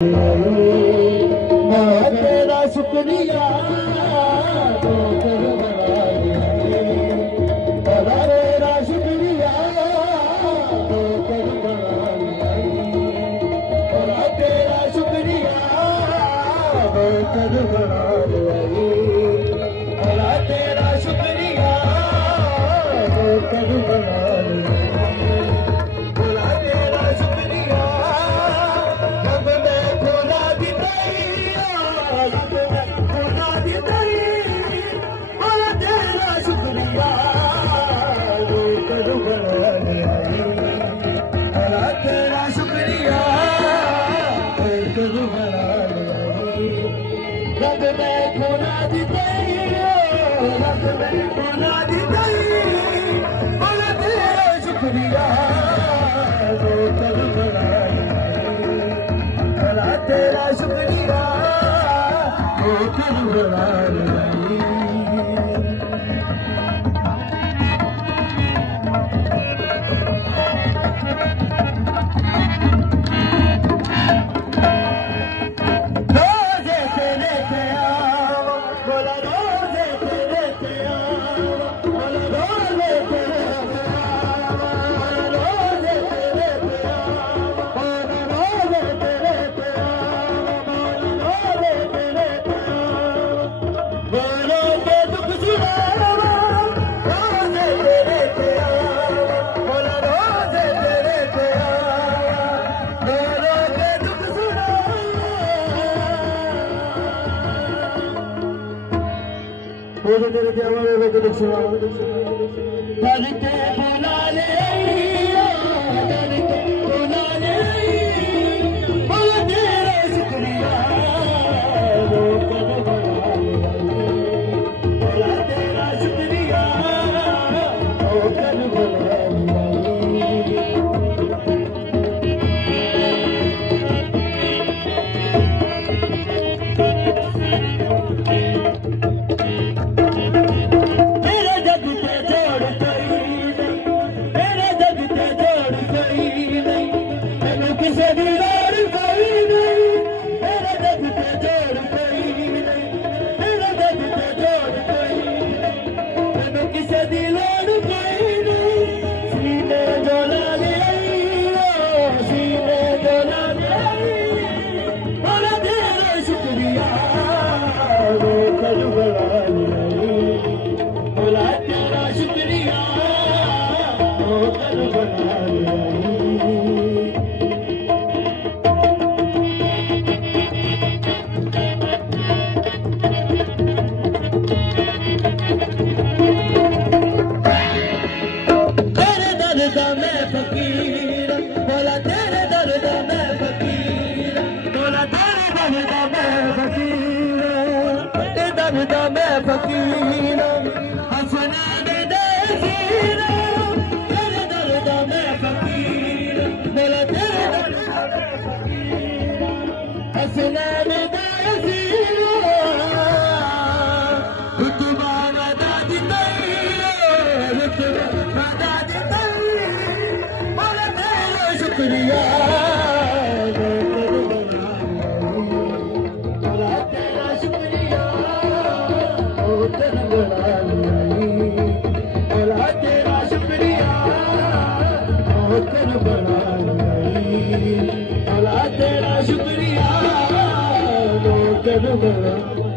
तेरा शुक्रिया तेरा शुक्रिया तेरा शुक्रिया तेरा शुक्रिया रब में खुदा दी रब में खुदा दी बोला तेरा शुक्रिया बोला तेरा शुक्रिया तेरे देवाले लोग दक्षिणा करके बुला ले करके बुला ले बोला तेरा शुक्रिया बोला तेरा शुक्रिया फकीर हसना में देसीर तेरे दर्द में फकीर बोला तेरे दर्द में फकीर हसना में देसीर रुतबा वदा दी रुतबा वदा दी बोला तेरा शुक्रिया तेरा शुक्रिया